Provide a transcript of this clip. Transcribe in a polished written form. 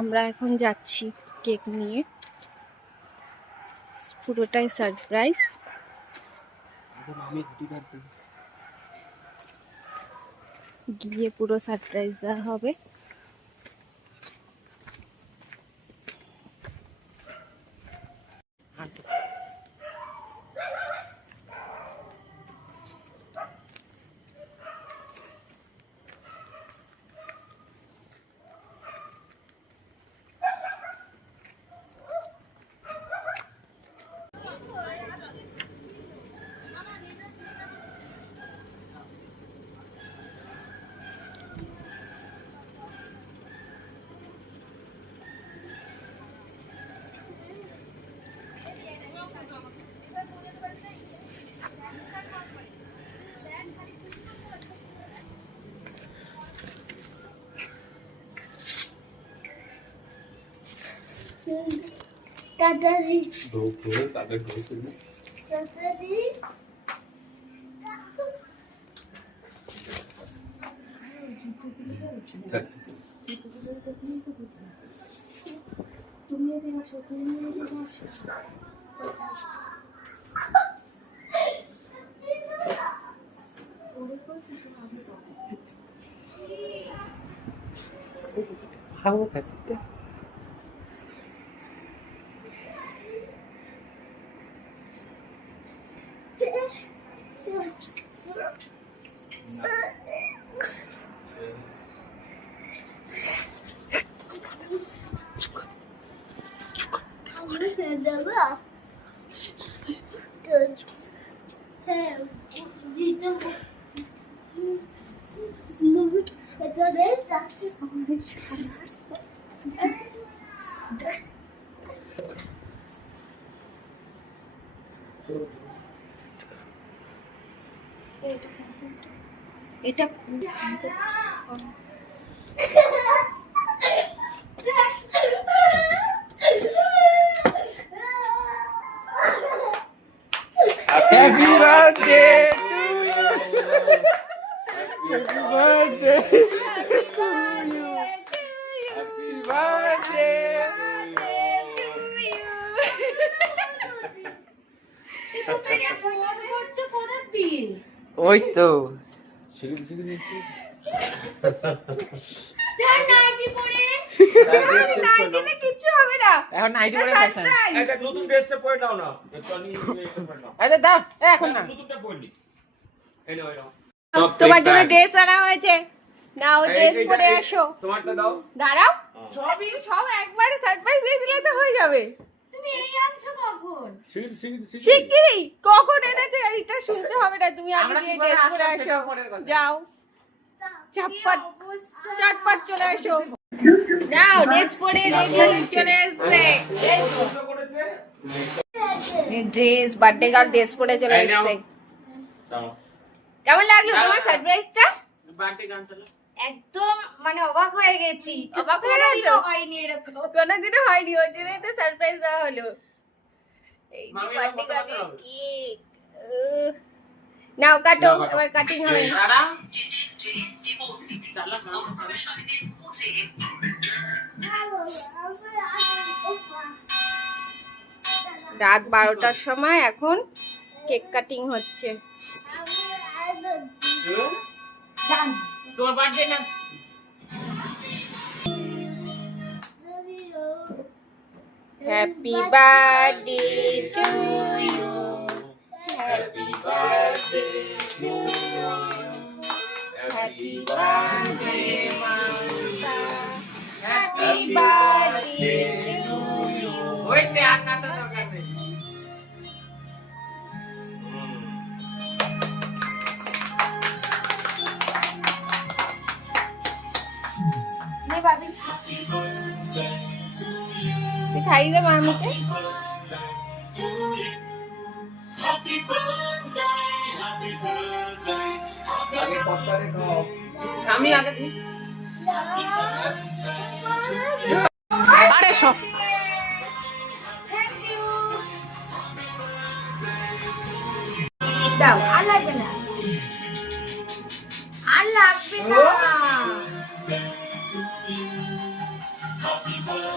আমরা এখন যাচ্ছি কেক নিয়ে, পুরোটাই সারপ্রাইজ। গিয়ে পুরো সারপ্রাইজ দেওয়া হবে। दादाजी दो दादा दादाजी How has it been? এটা খুব Happy birthday to you. Happy birthday to you. Happy birthday to you. ওই তো কিচ্ছু হবে না, এখন নাইটি পরে ফ্যাশন এটা নতুন ড্রেসটা পরে দাও না টনি ড্রেসটা পরে নাও আরে দাও এখন না নতুনটা পরে নি এই নাও তোমার জন্য ড্রেস আনা হয়েছে, নাও ড্রেস পরে আসো। তোমারটা দাও দাঁড়াও, সব একবারে সারপ্রাইজ দিয়ে দিলে তো হয়ে যাবে। তুমি এই আনছো কখন? শিগগিরই কখন এনেছে এটা শুনতে হবে না, তুমি আগে গিয়ে ড্রেস পরে আসো, যাও চটপট চটপট চলে আসো। যাও ড্রেস পরে রেডি চলে এসেছে, ড্রেস বার্থডে গার্ল ড্রেস পরে চলে এসেছে। কেমন লাগলো তোমার সারপ্রাইজটা? বার্থডে গান চালা একদম মানে অবাক হয়ে গেছি, অবাক হয়ে কোনোদিনও গেছো? হয়নি এরকম। কোনোদিনও হয়নি, ওই জন্যই তো সারপ্রাইজ দেওয়া হলো। এই যে মামি, বার্থডে কত বছর গার্লের হবে? কেক, নাও কাটো, এবার কাটিং হবে। দাঁড়া চালা রাত 12টার সময় এখন কেক কাটিং হচ্ছে। ডান। তোর বার্থডে না happy birthday to you, happy birthday to you happy birthday Mamata, happy birthday to you. হয়েছে আর কাটা দরকার নেই নে বাবি। তুই খাইয়ে দে মামুকে। আগে পত্তারে খাও আমি আগে দিই আরে সব দাও, আর লাগবে না। Happy birthday